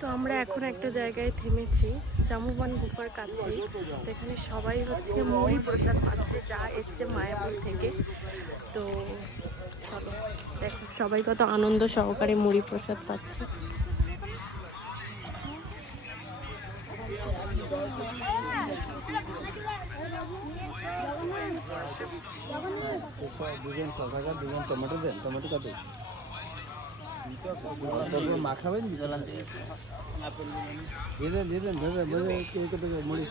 তো আমরা এখন একটা জায়গায় থেমেছি, জামুবান গুফার কাছে। এখানে সবাই হচ্ছে মুড়ি প্রসাদ পাচ্ছে, যা এসছে মায়াপুর থেকে। তো চলো দেখো সবাই কত আনন্দ সহকারে মুড়ি প্রসাদ পাচ্ছে। দুজন টমেটো দেন, টমেটো কাটে মাখাবেন মুড়ি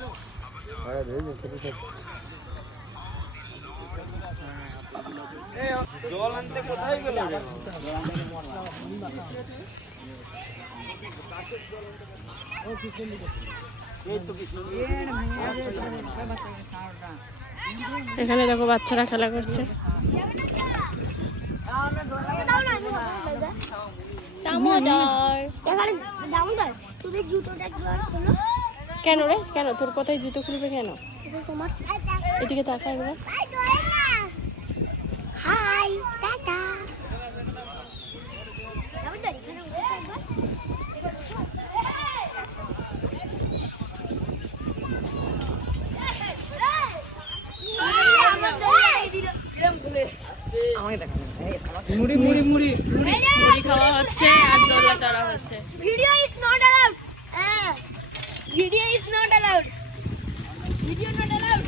জল আনতে কোথায় গেল? এখানে দেখো বাচ্চারা খেলা করছে। কেন রে, কেন তোর কোথায় জুতো খুলবে কেন? এদিকে তাকা একবার। Hi tata. মুড়ি মুড়ি মুড়ি মুড়ি খাওয়া হচ্ছে আর দোলনা চড়া হচ্ছে। Video is not allowed. Video is not allowed. Video not allowed.